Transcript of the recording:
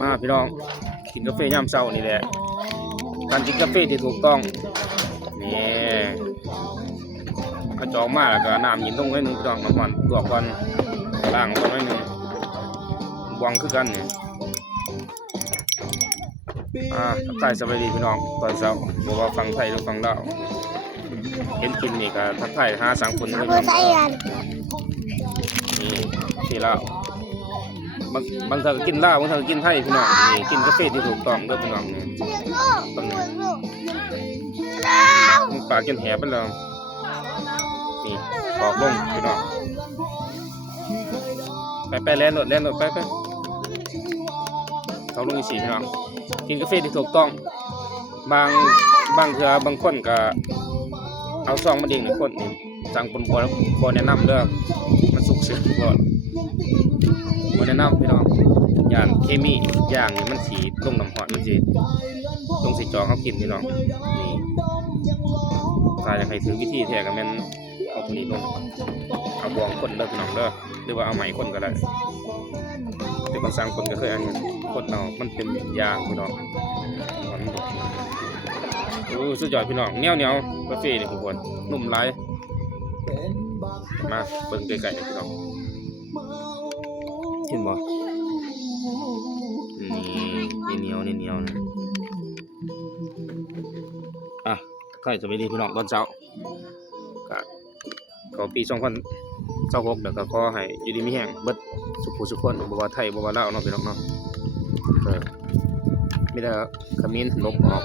มาพี่น้องกินกาแฟยามเช้านี่แหละการกินกาแฟที่ถูกต้องนี่กระจอกมาแล้วก็น้ำเย็นลงไว้นึงพี่น้องน้ำมันตัวก่อนล้างก่อนไว้นึงวางคือกันนี่ใต้สบายดีพี่น้องตอนเช้าบอกว่าฟังไทยหรือฟังลาวเห็นกินนี่ก็ทักทายหาสังคนพี่น้องนี่ที่ลาวบางเธอกินลาวบางเธอกินไทยพี่น้องนี่กินกาแฟที่ถูกต้องเด้อพี่น้องนี่มันปากกินแหบไปแล้วนี่ขอบลงพี่น้องไปแล่นรถไปเขาลงอีกสี่พี่น้องกินกาแฟที่ถูกต้องบางเถื่อบางคนก็เอาซองมาดิ่งหนึ่งคนนี่สั่งคนบ่แนะนำเด้อมันสุกเสียบ่แนะนำพี่น้องอย่างเคมีอย่างนี่มันสีลงน้ำหอดมันสิลงสีจอเขากินพี่น้องนี่ถ้าอยากให้ถือวิธีแท้ก็แม่นเอาตัวนี้ลงเอาบวงคนเด้อพี่น้องเด้อหรือว่าเอาไหมคนก็ได้แต่คนสร้างคนก็เคยอันคนเอามันเป็นยางพี่น้องสุดยอดพี่น้องเหนียวกาแฟนี่ทุกคนนุ่มหลายมาเบิ่งไกลๆพี่น้องเห็นบ่นี่เหนียวนะใครจะไปดีพี่น้องตอนเช้าก็ปี2026เดี๋ยวก็ขอให้อยู่ดีมีแห้งเบิดสุขสุขคนบ่ว่าไทยบ่ว่าลาวเนาะพี่น้องเนาะมีแต่ขมิ้นลบออก